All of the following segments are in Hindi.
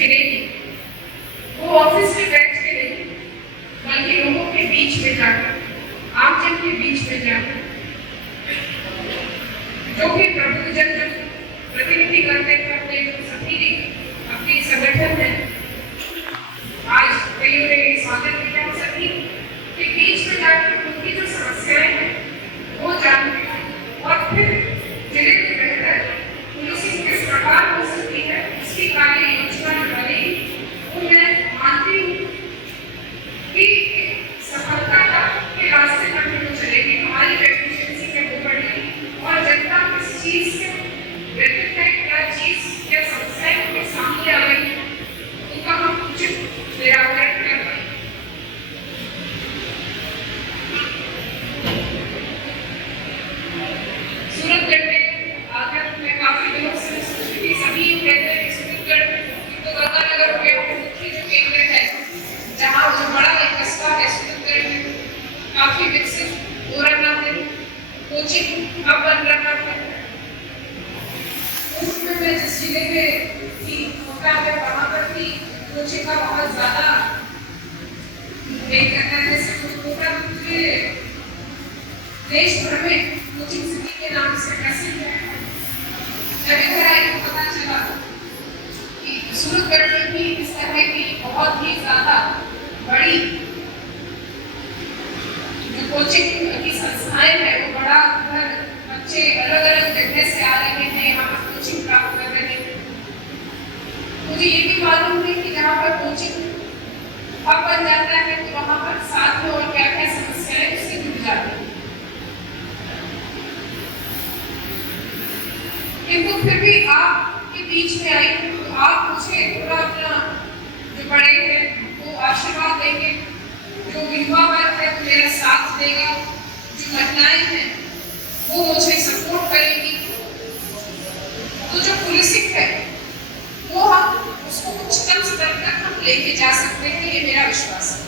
मिलेगी वो ऑफिस में बैठ के नहीं, बल्कि लोगों के बीच में जाकर, आमजन के बीच में जाकर, जो भी प्रबुद्धजन प्रतिनिधि करते हैं अपने सभी अपनी संगठन है। आज कईयों ने स्वागत किया सभी के बीच में जाकर उनकी जो समस्याएं हैं वो जानते हैं और फिर जिले में बेहतर पुलिसिंग किस प्रकार हो सकती है इसकी कार्य योजना बनेगी। तो मैं मानती हूँ कि सफलता के रास्ते पर जो चलेगी हमारी एफिशिएंसी में वो बढ़ेगी और जनता किस चीज से व्यतीत है, क्या चीज क्या समस्याएं उनके सामने आ रही है, उनका हम उचित निराकरण कर पाएंगे। सूरतगढ़ में आकर मैं काफी दिनों से सोचती सभी कहते हैं कि सूरतगढ़ तो गंगानगर में मुख्य जो केंद्र है, जहाँ जो बड़ा एक कस्बा है सूरतगढ़ में काफी विकसित हो रहा है, कोचिंग हब बन रहा है। उसमें मैं जिस जिले में थी होता है वहाँ पर भी कोचिंग का बहुत ज्यादा देख करना है। जैसे देश भर में कोचिंग सिटी के नाम से प्रसिद्ध है। जब इधर आई तो पता चला कि सूरतगढ़ में भी इस तरह की बहुत ही ज्यादा बड़ी जो कोचिंग की संस्थाएं हैं वो बड़ा बच्चे अलग अलग जगह से आ रहे हैं, यहाँ पर कोचिंग प्राप्त कर रहे हैं। मुझे ये भी मालूम है कि जहाँ पर कोचिंग हब बन जाता है तो वहाँ पर साथ में और क्या क्या समस्याएं उससे जुड़ जाती है। किंतु फिर भी आपके बीच में आई तो आप मुझे थोड़ा अपना जो बड़े हैं वो आशीर्वाद देंगे, जो युवा वर्ग है वो मेरा साथ देगा, जो महिलाएं हैं वो मुझे सपोर्ट करेंगी। तो जो पुलिसिंग है वो हम उसको उच्चतम स्तर तक हम लेके जा सकते हैं, ये मेरा विश्वास है।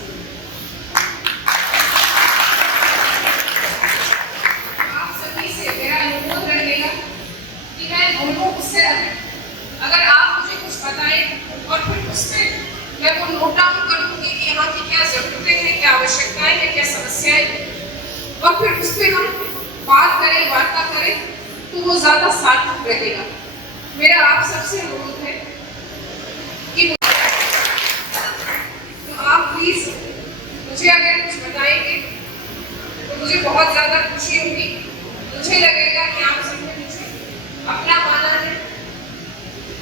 आप सभी से मेरा अनुरोध रहेगा कि मैं बोलूं उससे अधिक अगर आप मुझे कुछ बताएं और फिर उससे मैं वो नोट डाउन करूंगी कि यहाँ की क्या जरूरतें हैं, क्या आवश्यकताएं हैं, क्या समस्याएं हैं और फिर उस पर हम बात करें, वार्ता करें तो वो ज्यादा सार्थक रहेगा। मेरा आप सबसे अनुरोध है कि तो आप प्लीज मुझे अगर कुछ बताएंगे तो मुझे बहुत ज्यादा खुशी होगी। मुझे लगेगा कि आप सबने मुझे अपना माना है,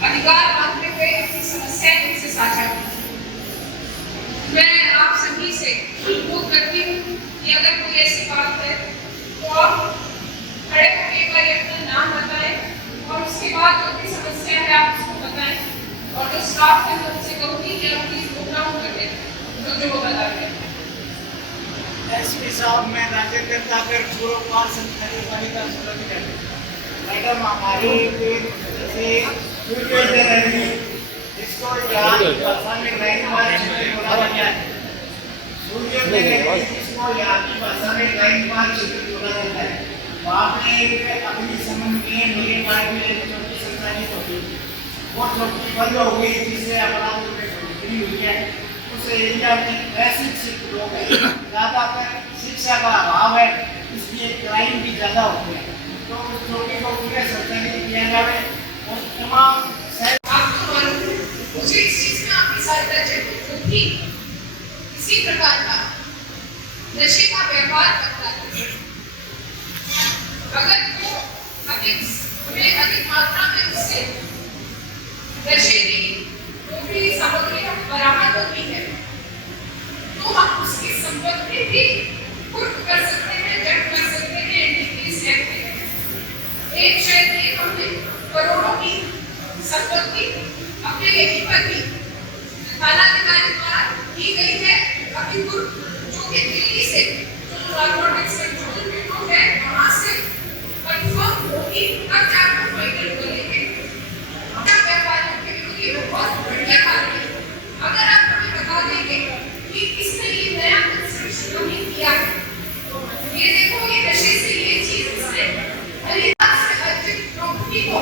अधिकार मानते हुए अपनी समस्याएं मुझसे साझा की। मैं आप सभी से अनुरोध करती हूँ कि अगर कोई ऐसी बात है तो आप खड़े होकर एक बार अपना नाम बताएं और उसके बाद जो भी समस्या है आप उसको बताएं और जो स्टाफ है मैं उनसे कहूँगी कि आप प्लीज नोट डाउन कर दें जो वो बताते हैं। एसपी साहब मैं राजेंद्र ताकर पूर्व कुमार संस्थानी बालिका सूरतगढ़। मैडम हमारी जैसे इसको यहाँ भाषा में लाइन मार्च बोला गया है। इसको यहाँ की भाषा में लाइन मार्च बोला जाता है। वहाँ पे एक अपनी संबंध में मेरे पार्टी में एक चौकी संचालित होती है, वो चौकी बंद हो गई जिससे अपना बिक्री हुई है। उस एरिया में अशिक्षित लोग हैं, ज़्यादातर शिक्षा का अभाव है, इसलिए क्राइम भी ज़्यादा होते हैं। तो उस चौकी को पूरे संचालित किया जाए और तमाम मुझे इस चीज में आपकी सहायता चाहिए क्योंकि किसी प्रकार का नशे का व्यापार करता है अगर वो अधिक मात्रा में उससे नशे की सामग्री बरामद होती है तो हम उसकी संपत्ति भी कुर्क कर सकते हैं, जब्त कर सकते हैं एनडीपीएस एक्ट में। एक शायद एक हमने करोड़ों की संपत्ति अपने यहीं पर भी थानाधिकारी द्वारा की गई है। अभी जो कि दिल्ली से जो नारकोटिक्स कंट्रोल ब्यूरो है वहां से कंफर्म होगी तब जाकर फाइनल करेंगे। व्यापारियों के विरुद्ध ये बहुत बढ़िया कार्य है। अगर आप हमें बता देंगे कि किसने ये नया कंस्ट्रक्शन नहीं किया है, ये देखो ये नशे से ये चीज इसने हरियाणा से अर्जित प्रॉपर्टी को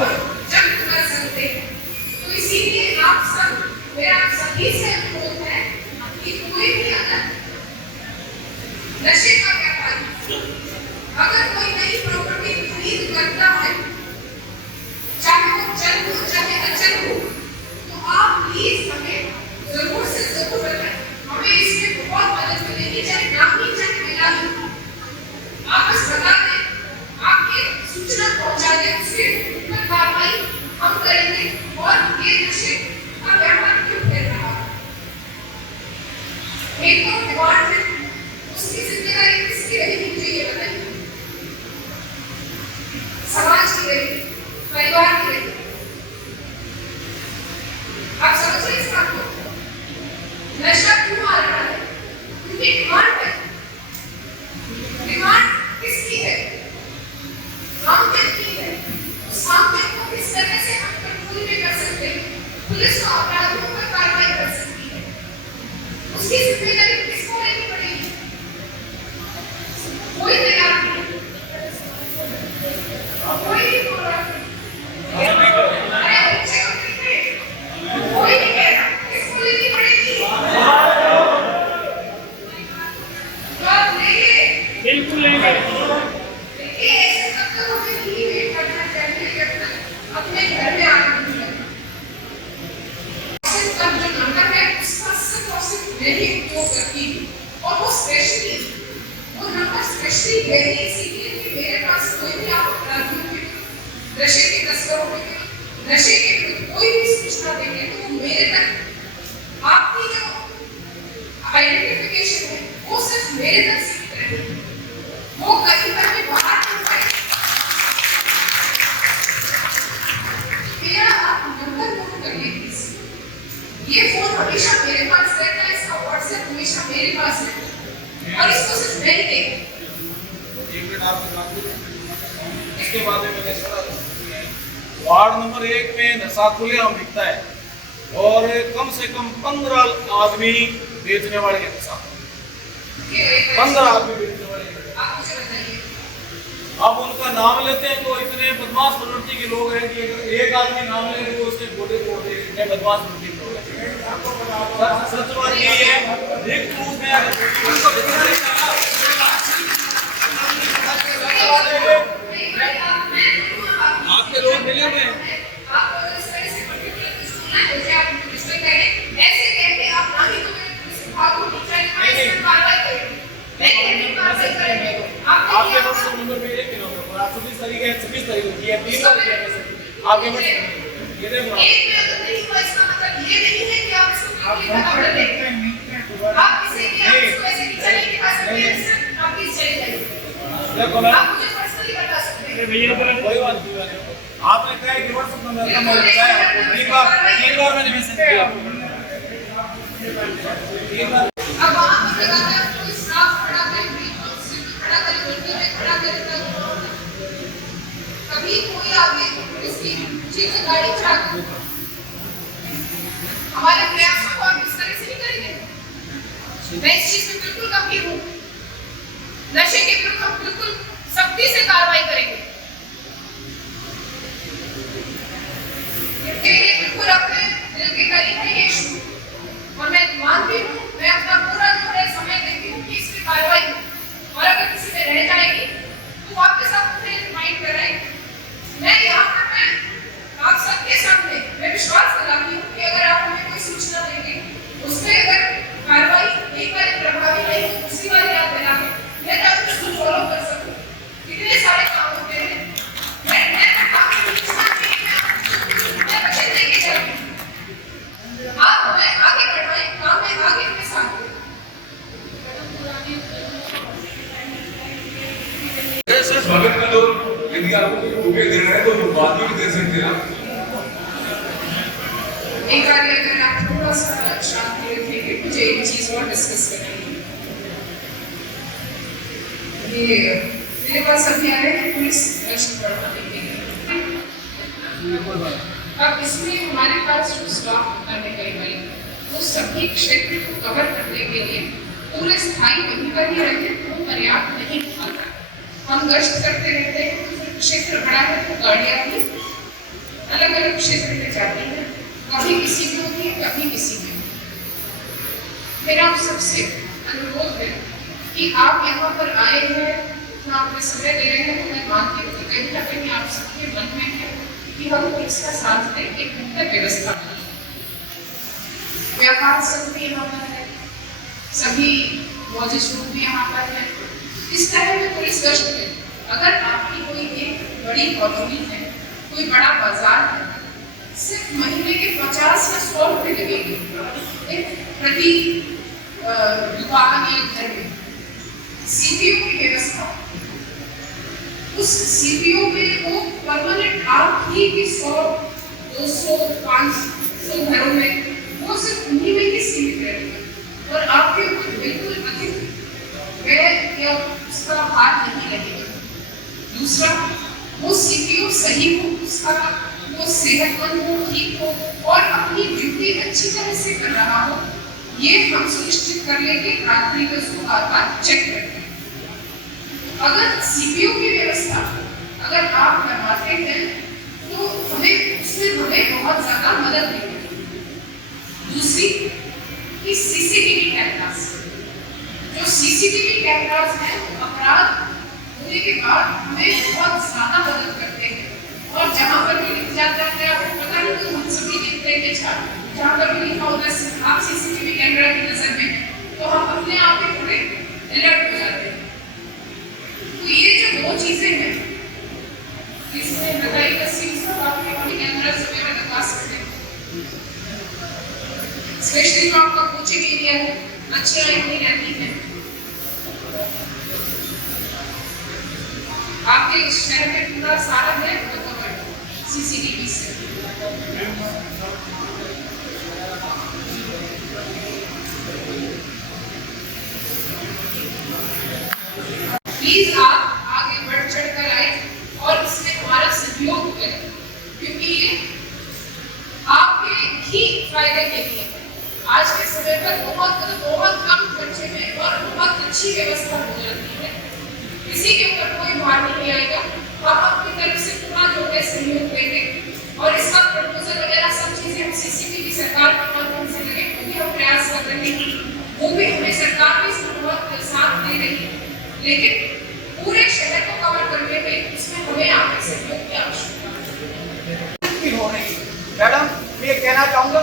जब्त कर सकते हैं। तो इसीलिए आप सब एक तो डिमांड है, उसकी जिम्मेदारी किसकी रहेगी मुझे ये बताइए। समाज की रहेगी, परिवार की रहेगी। आप समझ रहे इस बात को? नशा क्यों आ रहा है? क्योंकि डिमांड है। डिमांड किसकी है? कामदेव की है। उस कामदेव को किस तरह से हम कंट्रोल में कर सकते हैं? पुलिस तो अपराधियों पर कार्रवाई कर सकती है, उसकी जिम्मेदारी किसको लेनी पड़ेगी? कोई तैयार नहीं, कोई नहीं बोल रहा। अरे बच्चे को देखिए, कोई नहीं कह रहा किसको लेनी पड़ेगी। तो आप लेंगे, बिल्कुल लेंगे। देखिए ऐसे तब तक हमें नहीं वेट करना चाहिए जब तक अपने घर में आग नहीं लगती। तब जो नंबर है उसका सिर्फ और सिर्फ मैं ही उपयोग करती हूँ, और वो स्पेशली वो नंबर स्पेशली है ही इसीलिए कि मेरे पास कोई भी आप अपराधियों के विरुद्ध, नशे के तस्करों के विरुद्ध, नशे के विरुद्ध कोई भी सूचना देंगे तो वो मेरे तक, आपकी जो आइडेंटिफिकेशन है वो सिर्फ मेरे तक सीमित रहेगी, वो कहीं पर भी बाहर नहीं जाएगी। मेरा आप नंबर नोट करिए प्लीज। ये फोन हमेशा मेरे पास रहता है, इसका व्हाट्सएप हमेशा मेरे पास रहता है, और इसको सिर्फ मैं ही देखती। एक मिनट आपके नाम को इसके बाद में मैंने सुना वार्ड नंबर 1 में नशा खुलेआम बिकता है और कम से कम 15 आदमी बेचने वाले हैं नशा, 15 आदमी बेचने वाले हैं। आप मुझे बताइए, अब उनका नाम लेते हैं तो इतने बदमाश प्रवृत्ति के लोग हैं कि अगर एक आदमी नाम ले तो उसके गोले तोड़ दे, इतने बदमाश प्रवृत्ति के लोग हैं। सच बात ये है, एक तो उसमें आपके लोग मिले हुए हैं। आप इस तरह से पर्टिकुलर सुनना है मुझे, आप पुलिस में कहें ऐसे कहते आप ना ही तो मैं पुलिस विभाग को नीचे इसमें कार्रवाई करेंगे, मैं कहती कार्रवाई करेंगे। आपके पास तो नंबर मेरे के नंबर पर आप 26 तारीख है, 26 तारीख होती है, 3 बार किया मैसेज आपके पास ये देखो एक में तो नहीं हुआ, इसका मतलब ये नहीं है कि आप इसको क्लियर कर लेंगे। आप किसी भी आप इसको ऐसे नीचे नहीं दिखा सकते, आप प्लीज चले जाइए। देखो ना, आप मुझे पर्सनली बता सकते हैं। भैया बोला कोई बात नहीं। आपने कहा कि व्हाट्सएप नंबर का मैंने बताया आपको, 3 बार मैंने मैसेज किया आपको। अब वहाँ पर लगातार कोई स्टाफ खड़ा करे, खड़ा करे, बिल्कुल में खड़ा करे, कभी कोई आगे पुलिस की चीज गाड़ी चढ़ा कर हमारे प्रयासों को आप इस तरह से नहीं करेंगे। मैं इस चीज में बिल्कुल गंभीर हूँ, नशे के विरुद्ध हम बिल्कुल सख्ती से कार्रवाई करेंगे। ये बिल्कुल अपने दिल के करीब है ये इशू, और मैं मानती हूँ, मैं अपना पूरा जो है समय देती हूँ कि इस पे कार्रवाई हो, और अगर किसी पे रह जाएगी तो वापस आप मुझे रिमाइंड कराएं। मैं यहाँ पर मैं आप सबके सामने मैं विश्वास कराती हूँ कि अगर आप हमें कोई सूचना देंगे उसमें अगर कार्रवाई एक बार प्रभावी नहीं तो दूसरी बार याद दिलाएं, मैं ताकि उसको फॉलो कर सकूँ। इतने सारे काम होते हैं, मैं बच्चे लेके चलूँ, आप हमें आगे बढ़ाएं, काम में आगे के साथ। स्वागत में तो यदि आपको रुपये देना है तो बाद में भी दे सकते हैं। एक बार अगर आप थोड़ा सा शांति रखेंगे, मुझे एक चीज और डिस्कस करनी है। ये मेरे पास अभी आए हैं पुलिस गश्त बढ़ाने के लिए। अब इसमें हमारे पास जो स्टाफ करने गए वो सभी क्षेत्र को कवर करने के लिए पूरे स्थायी वहीं पर ही रहते तो पर्याप्त नहीं होता। हम गश्त करते रहते हैं, तो फिर क्षेत्र बड़ा है तो गाड़ियाँ भी अलग अलग क्षेत्र में जाती हैं, कभी किसी में होती है कभी किसी में। मेरा आप सबसे अनुरोध है कि आप यहाँ पर आए हैं, आपने समय दे रहे हैं, तो मैं मानती हूँ कि कहीं ना कहीं आप सबके मन में है कि हम पुलिस का साथ दें, एक बेहतर व्यवस्था करें। व्यापार संघ भी यहाँ पर है, सभी मौजूद लोग भी यहाँ पर है। इस तरह में पुलिस गश्त में अगर आपकी कोई एक बड़ी कॉलोनी है, कोई बड़ा बाजार है, सिर्फ महीने के 50 या 100 रुपए लगेंगे प्रति दुकान या घर में सीपीयू की व्यवस्था, उस सीपीयू में वो परमानेंट आप ही की 100, 200, 500 घरों में वो सिर्फ उन्हीं में ही सीमित रहेगा और आपके ऊपर बिल्कुल अधिक व्यय या उसका भार नहीं रहेगा। दूसरा, वो सीपीयू सही हो, उसका वो सेहतमंद हो, ठीक हो और अपनी ड्यूटी अच्छी तरह से कर रहा हो, ये हम सुनिश्चित कर लेंगे। रात्रि में उसको बार-बार चेक करते हैं। अगर सीपीयू की व्यवस्था अगर आप करवाते हैं तो हमें बहुत ज्यादा मदद मिलेगी। दूसरी कि सीसीटीवी कैमरास, जो सीसीटीवी कैमरास हैं अपराध होने के बाद हमें बहुत ज्यादा मदद करते हैं और जहां पर भी लिख जाता है आपको पता नहीं तो हम सभी देखते हैं कि जहां पर भी लिखा होता है आप सीसीटीवी कैमरा की नजर में है तो हम अपने आप में थोड़े अलर्ट हो जाते हैं। तो ये जो दो चीजें हैं इसमें बताई आपके कैमरा से मेरा विकास करें, स्पेशली जो आपका कोचिंग एरिया है अच्छी लाइटिंग रहती है, आपके शहर में पूरा सारा है कवर्ड सीसीटीवी से। प्लीज आप आगे बढ़ चढ़ कर आए और इसमें हमारा सहयोग करें क्योंकि ये आपके ही फायदे के लिए है। आज के समय पर बहुत कम खर्चे में और बहुत अच्छी व्यवस्था हो जाती है, किसी के ऊपर कोई भार नहीं आएगा। हम अपनी तरफ से पूरा जो है सहयोग देंगे और इसका प्रपोजल वगैरह सब चीजें हम सीसीटीवी सरकार के माध्यम से लगे वो भी हम प्रयास कर रहे हैं, वो भी हमें सरकार भी इसमें बहुत साथ दे रही है, लेकिन पूरे शहर को कवर करने में इसमें हमें आपके सहयोग की आवश्यकता हो रही है। मैडम मैं कहना चाहूंगा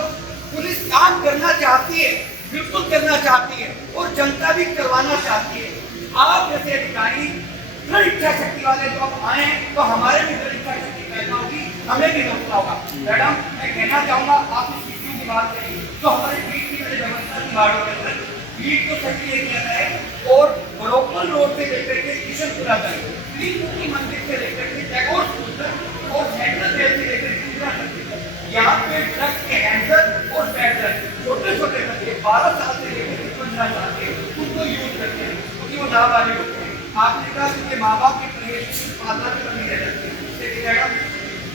पुलिस काम करना चाहती है, बिल्कुल करना चाहती है और जनता भी करवाना चाहती है। आप जैसे अधिकारी दृढ़ इच्छा शक्ति वाले जब आए तो हमारे भी दृढ़ इच्छा शक्ति पैदा होगी, हमें भी रोकना होगा। मैडम मैं कहना चाहूंगा आप इस वीडियो की बात करेंगे तो हमारे बीट की व्यवस्था की वार्डों के अंदर बीट को सक्रिय किया जाए और बड़ोपन रोड से लेकर के किशनपुरा तक, त्रिमुखी मंदिर से लेकर के टैगोर स्कूल तक और सेंट्रल जेल से लेकर के इंदिरा तक, यहाँ पे ड्रग्स के हैंडलर और पैडलर छोटे-छोटे बच्चे 12 साल से लेकर के 15 साल के उनको यूज करते हैं क्योंकि वो नाबालिग होते हैं। आपने कहा कि ये माँ बाप की परहेज पालना में कमी रह जाती है, लेकिन मैडम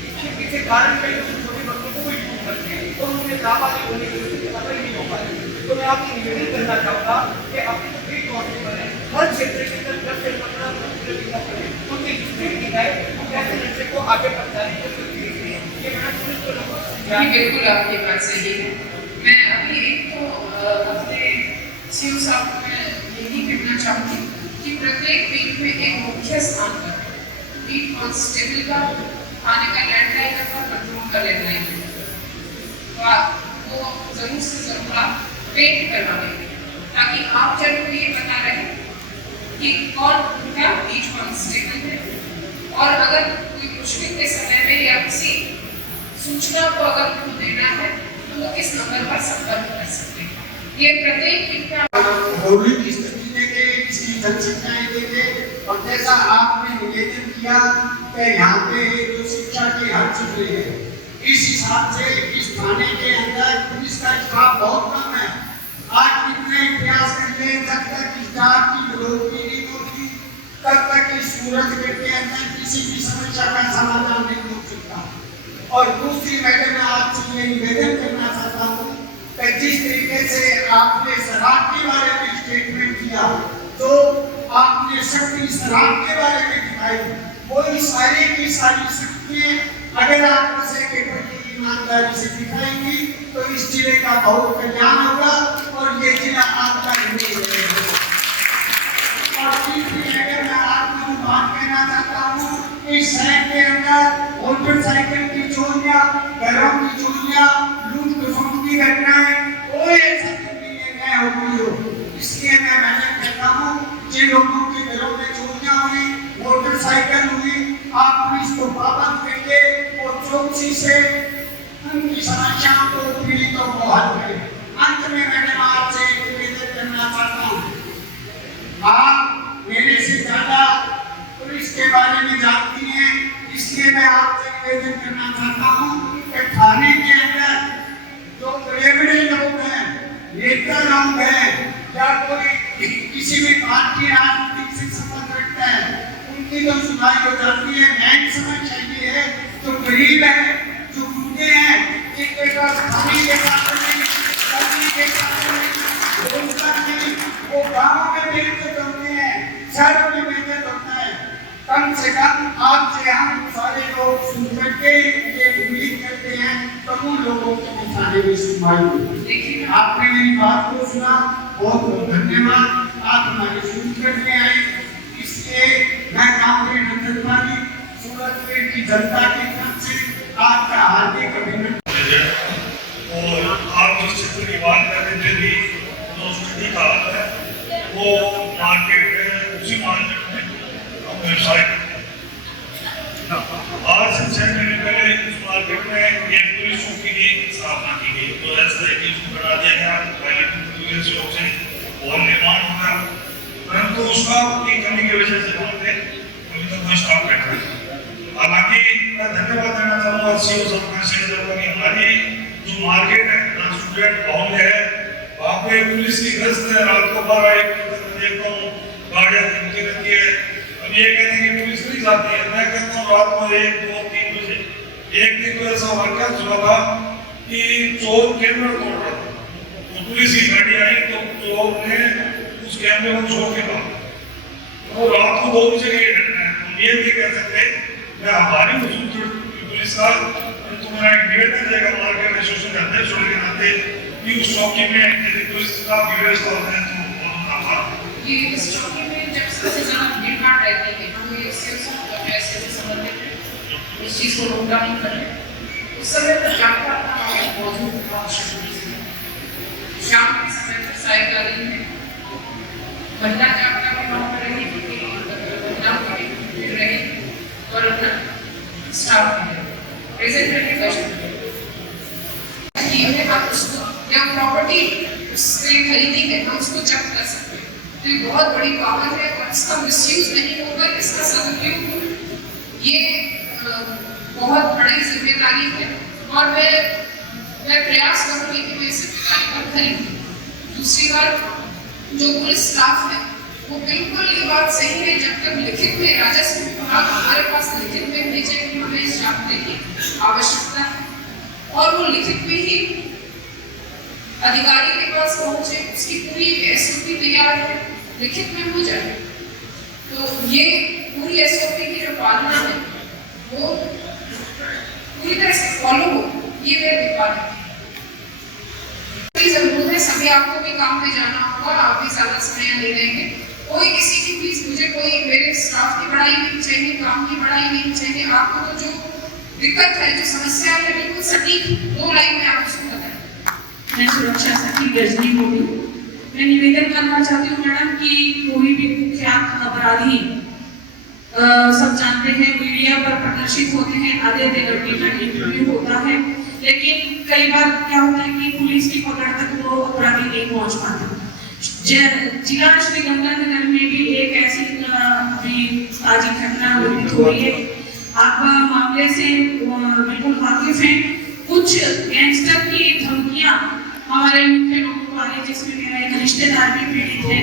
इसके पीछे कारण कई छोटे बच्चों को यूज करते हैं और उन्हें नाबालिग होने की वजह से पता ही नहीं हो पाती। तो मैं आपसे निवेदन करना चाहूँगा कि अपने जो भी कांस्टेबल है हर क्षेत्र के अंदर 10 से 15 उनकी ट्रेनिंग है वो कैसे नशे को आगे बढ़ाने की जरूरत है। ये मैंने पुलिस को जी बिल्कुल आपकी बात सही है। मैं अभी एक तो अपने सीओ साहब को मैं यही कहना चाहूँगी कि प्रत्येक बीट में एक मुख्य स्थान पर बीट कांस्टेबल का थाने का लैंडलाइन अथवा कंट्रोल का लैंडलाइन वो जरूर से जरूर आप पेंट करवाएंगे ताकि आप जन को ये पता रहे कि कौन क्या बीट कांस्टेबल है और अगर कोई मुश्किल के समय में या किसी सूचना को अगर उनको देना है तो वो किस नंबर पर संपर्क कर सकते हैं। ये प्रत्येक भौगोलिक स्थिति देके इसकी जनसंख्याएं देके और जैसा आपने निवेदन किया कि यहाँ पे जो शिक्षा की हर चीज है इस हिसाब से इस थाने के अंदर पुलिस का स्टाफ बहुत कम है। आज कितने प्रयास करके जब तक स्टाफ की बढ़ोतरी नहीं होती तब तक इस सूरजगढ़ के अंदर किसी भी समस्या का समाधान नहीं हो सकता। और दूसरी मैडम मैं आपसे ये निवेदन करना चाहता हूँ कि जिस तरीके से आपने शराब के बारे में स्टेटमेंट किया तो आपने शक्ति शराब के बारे में दिखाई, वो सारी की सारी शक्तियाँ अगर आप नशे के प्रति ईमानदारी से दिखाएंगी तो इस जिले का बहुत कल्याण होगा और ये जिला आपका नहीं रहेगा। और तीसरी अगर मैं आपको बात कहना चाहता हूँ इस शहर के अंदर मोटरसाइकिल की चोरियां, घरों की चोरियां, लूट खसोट की घटनाएं कोई ऐसा नहीं होती हो। इसलिए मैं कहता हूँ जिन लोगों के घरों में चोरियां हुई, मोटरसाइकिल हुई, आप पुलिस को पाबंद करके और चौकसी से उनकी समस्याओं को पीड़ितों को हल करें। अंत में मैंने आपसे निवेदन करना इसलिए मैं आपसे निवेदन करना चाहता हूँ कि थाने के अंदर जो बड़े-बड़े लोग हैं, नेता लोग हैं, या कोई किसी भी पार्टी राजनीतिक से संबंध रखता है, उनकी तो सुनवाई हो जाती है। मेन समझ चाहिए जो गरीब है, जो भूखे हैं, जिनके पास खाने के साथ नहीं, करने के साथ नहीं, रोजगार नहीं, वो गाँव में मिलकर होते हैं, शहरों में मिलकर होता है। कम से कम आपसे हम सारे लोग सुन करके ये उम्मीद करते हैं तो उन लोगों के सारे भी सुनवाई होगी। आपने मेरी बात को सुना, बहुत बहुत धन्यवाद। आप हमारी सुन करके आए, इसलिए मैं गाँव के नंदनवानी सूरत की जनता की तरफ से आपका हार्दिक अभिनंदन। और आप जिस चित्र की बात कर रहे थे भी जो स्थिति का हाल है वो मार्केट में उसी मार्केट में हम व्यवसाय करते हैं। आज से 6 महीने पहले उस मार्केट में एक पुलिस चौकी की स्थापना की गई, तो ऐसा है कि उसको बढ़ा दिया गया, पुलिस लोग से और निर्माण होगा, परंतु उसका की कमी की वजह से बोलते अभी तक कोई स्टॉप बैठा है। हालांकि मैं धन्यवाद देना चाहूँगा सीओ साहब से, हमारी जो मार्केट है ट्रांसपोर्ट भवन है, वहाँ पे पुलिस की गश्त है, रात को 12-1 बजे तक देखता हूँ गाड़ियाँ घूमती रहती है। अब ये कहते हैं कि पुलिस नहीं जाती है, मैं कहता हूँ रात को 1, 2, 3 बजे एक दिन तो ऐसा वाकया हुआ था कि चोर कैमरा तोड़ रहा था, तो पुलिस की गाड़ी आई तो चोर ने उस कैमरे को छोड़ के भागा, तो रात को 2 बजे की घटना है। हम ये नहीं कह सकते, मैं आभारी हूँ पुलिस का, परंतु मेरा एक निवेदन रहेगा मार्केट एसोसिएशन के अध्यक्ष होने के नाते कि उस चौकी में यदि पुलिस का व्यवस्था होता है तो बहुत आभार। ये इस चौकी में जब सबसे ज़्यादा भीड़ भाड़ रहती है, हम ये ऐसे संबंधित है, इस चीज़ को रोकना नहीं कर रहे, उस समय पर जाकर अपना मौजूद शाम के समय पर सायकालीन में महिला जागता भी वहाँ पर रही थी, महिला भी रही और अपना स्टाफ प्रेजेंट करके क्वेश्चन हमने बात उसको या प्रॉपर्टी उससे खरीदी है हम उसको जब्त कर सकते हैं, तो ये बहुत बड़ी पावर है और इसका मिसयूज नहीं होगा, इसका सदुपयोग होगा। ये बहुत बड़ी जिम्मेदारी है और मैं प्रयास करूँगी कि मैं इसे कार्यक्रम खरीदूँ। दूसरी बात, जो पुलिस स्टाफ है वो बिल्कुल ये बात सही है, जब तक लिखित में राजस्व विभाग हमारे पास लिखित में भेजे कि हमें इस जांच की आवश्यकता है और वो लिखित में ही अधिकारी के पास पहुंचे, उसकी पूरी एसओपी तैयार है, लिखित में हो जाए, तो ये पूरी एसओपी की जो पालना है वो पूरी तरह से फॉलो हो, ये मेरे दिखाने की जरूरत है। सभी आपको भी काम पे जाना होगा, आप भी ज्यादा समय ले लेंगे, कोई किसी की प्लीज मुझे कोई मेरे स्टाफ की बढ़ाई नहीं चाहिए, काम की बढ़ाई नहीं चाहिए, आपको तो जो दिक्कत है, जो समस्या है, बिल्कुल सटीक 2 लाइन में आप उसको बताएं। मैं सुरक्षा सखी गजनी बोली। मैं निवेदन करना चाहती हूँ मैडम कि कोई भी कुख्यात अपराधी सब जानते हैं मीडिया पर प्रदर्शित होते हैं, आधे घंटे का इंटरव्यू होता है, लेकिन कई बार क्या होता है कि पुलिस की पकड़ तक वो अपराधी नहीं पहुंच पाते। जिला श्रीगंगानगर में भी एक ऐसी अभी ताजी घटना घटित हुई है, आप मामले से बिल्कुल वाकिफ हैं। कुछ गैंगस्टर की धमकियां हमारे मुख्य लोगों को आ रही, जिसमें मेरा एक रिश्तेदार भी पीड़ित है।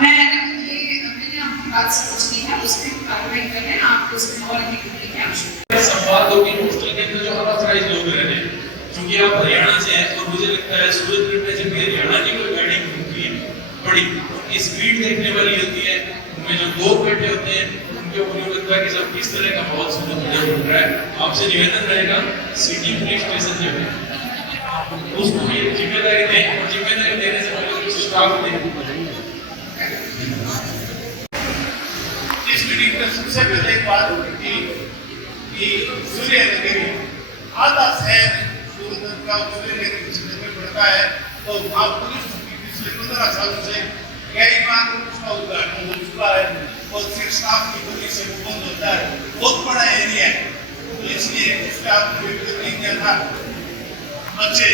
मैंने आपकी बात समझ ली है, उस पर कार्रवाई करें, आपको उसमें और अधिक करने की आवश्यकता है। संवाद होगी हॉस्टल के अंदर जो अनऑथराइज्ड लोग रह रहे हैं, क्योंकि आप हरियाणा से हैं और मुझे लगता है सूरत में जब हरियाणा की कोई गाड़ी घूमती है बड़ी, उनकी स्पीड देखने वाली होती है, उनमें जो लोग बैठे होते हैं उनके मुझे लगता है कि सब किस तरह का बहुत सूरत में घूम रहा है। आपसे निवेदन रहेगा सिटी पुलिस स्टेशन जो है उसको ये जिम्मेदारी दें और जिम्मेदारी देने से पहले कुछ स्टाफ दें। इस मीटिंग में सबसे पहले एक बात होगी कि सूर्यनगर आधा शहर सूर्यनगर का सूर्यनगर जिले में पड़ता है, तो वहाँ पुलिस पिछले 15 सालों से कई बार उसका उद्घाटन हो चुका है और सिर्फ स्टाफ की वजह से बंद होता है। बहुत बड़ा एरिया है, तो इसलिए स्टाफ को नहीं किया था। बच्चे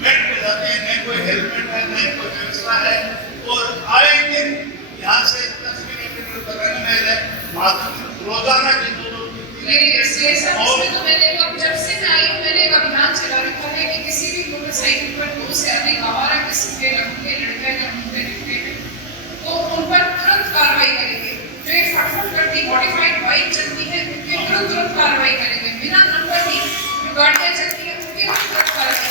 बेड पे जाते हैं, न कोई हेलमेट है, न कोई व्यवस्था है, और आएंगे यहाँ से 10 किलोमीटर तक है, रोजाना के 2-2-3 ये CSR उसमें तो मैंने जब से मैं आई हूँ मैंने एक अभियान चला रखा है कि किसी भी मोटरसाइकिल पर 2 से अधिक आवारा किस्म के लड़के लड़के अगर घूमते दिखते हैं तो उन पर तुरंत कार्रवाई करेंगे। जो ये फटफट करती मॉडिफाइड बाइक चलती है उनके विरुद्ध तुरंत कार्रवाई करेंगे। बिना नंबर की जो गाड़ियाँ चलती हैं उनके विरुद्ध तुरंत कार्रवाई।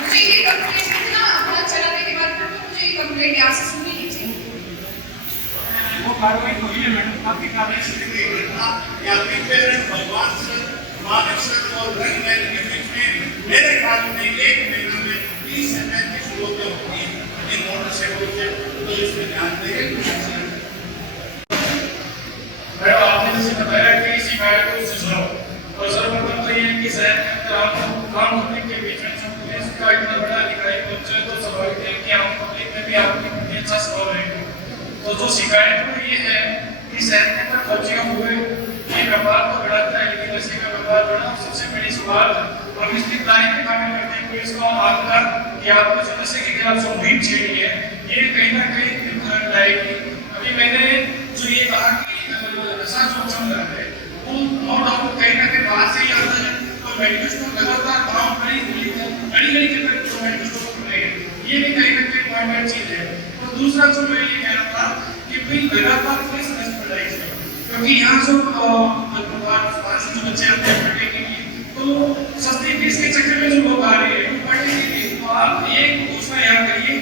मुझे ये कंप्लेंट इतना अभियान चलाने के बाद मुझे ये कंप्लेंट यहाँ से सुननी नहीं चाहिए। वो कार्रवाई हुई है मैडम, आपकी कार्रवाई से गई घटना या पेरेंट भगवान सर, मानव सर और रंग मैन के बीच में मेरे ख्याल में 1 महीने में 30 से 35 लोग होती हैं इन मोटरसाइकिल से, तो इसमें ध्यान दें। मैडम आपने जैसे बताया कि शिकायत को सुझाव और सर्वप्रथम तो ये है कि शहर के अंदर आप आम पब्लिक के बीच में पुलिस का इतना बड़ा अधिकारी पहुंचे तो स्वाभाविक है कि आम पब्लिक में भी आपके प्रति अच्छा स्वभाव रहेगा। तो जो शिकायत में ये है कि शहर के अंदर फौजियों हुए ये व्यापार तो बढ़ाता है लेकिन नशे का व्यापार बढ़ा। सबसे बड़ी सवाल हम इसकी तारीफ में शामिल करते हैं पुलिस को आकर कि आपने जो नशे के खिलाफ जो मुहिम छेड़ी है ये कहीं ना कहीं लाएगी। अभी मैंने जो ये कहा कि नशा जो चल रहा है वो नो डाउट कहीं ना कहीं बाहर से ही आता है और मेडिकल स्टोर लगातार गाँव गली गली के अंदर जो मेडिकल स्टोर खुले हैं ये भी कहीं ना कहीं पॉइंट चीज है। और दूसरा जो मैं ये कह रहा था कि भाई लगातार पुलिस गश्त बढ़ाई जाए क्योंकि यहाँ जो बच्चे आते हैं पढ़ने के लिए तो सस्ती फीस के चक्कर में जो लोग आ रहे हैं पढ़ने के लिए, तो आप ये दूसरा याद करिए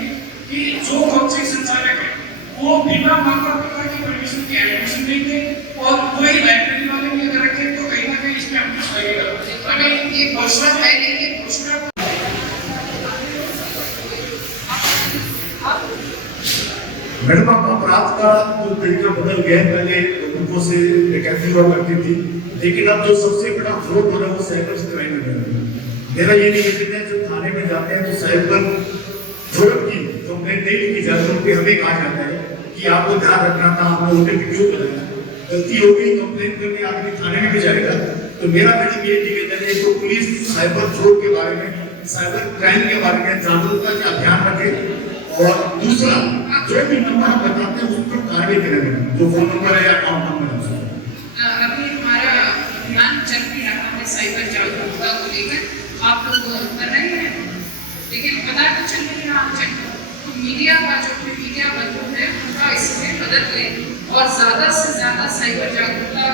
कि जो कोचिंग संचालक है वो बिना माता पिता की परमिशन के एडमिशन देंगे और वही लाइब्रेरी वाले भी अगर रखें तो कहीं ना कहीं इसमें अंकुश लगेगा। अगर ये घोषणा है नहीं ये घोषणा मैडम आप अपराध का जो तरीका बदल गया है, पहले उनको से डकैती हुआ करती थी लेकिन अब जो सबसे बड़ा फ्रॉड हो रहा है वो साइबर क्राइम में। मेरा ये नहीं कहते हैं जब थाने में जाते हैं तो साइबर फ्रॉड की कंप्लेंट नहीं लिखी जाती उनके हमें कहा जाता है कि आपको ध्यान रखना था, आपने ओटीपी क्यों बनाया, गलती हो गई कंप्लेंट करने आदमी थाने में भी जाएगा। तो मेरा मैडम ये निवेदन है तो पुलिस साइबर फ्रॉड के बारे में साइबर क्राइम के बारे में जागरूकता का अभियान रखे और दूसरा जो भी नंबर हम बताते हैं उस पर कार्रवाई करेंगे जो फोन नंबर है या अकाउंट नंबर है। अभी हमारा अभियान चल भी रहा है साइबर जागरूकता को लेकर, आप लोग कर रहे हैं लेकिन पता तो चल नहीं रहा चाहिए। तो मीडिया का जो भी मीडिया बंधु है उनका इसमें मदद लें और ज़्यादा से ज़्यादा साइबर जागरूकता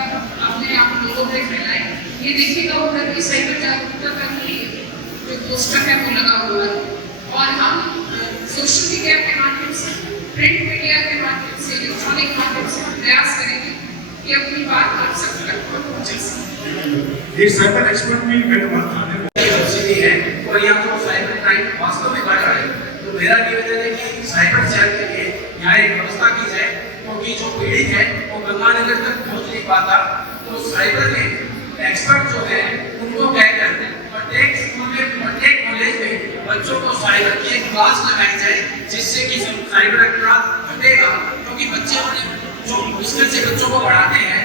अपने आप लोगों में फैलाएं। ये देखिएगा उधर भी साइबर जागरूकता का ही जो पोस्टर है वो लगा हुआ है और हम सोशल मीडिया के माध्यम से, प्रिंट मीडिया के माध्यम से, इलेक्ट्रॉनिक माध्यम से हम प्रयास करेंगे कि अपनी बात आप सब तक पहुंचा सके। एक साइबर एक्सपर्ट भी मैडम थाने में सब्सिडी है और यहाँ तो साइबर क्राइम वास्तव में बढ़ रहा है। तो मेरा निवेदन है कि साइबर सेल के लिए यहाँ एक व्यवस्था की जाए क्योंकि जो पीड़ित है वो गंगानगर तक पहुँच नहीं पाता। तो साइबर के एक्सपर्ट जो है उनको कहकर प्रत्येक स्कूल में प्रत्येक कॉलेज में बच्चों को साइबर की एक क्लास लगाई जाए जिससे कि साइबर अपराध घटेगा। क्योंकि बच्चे जो मुश्किल से बच्चों को पढ़ाते हैं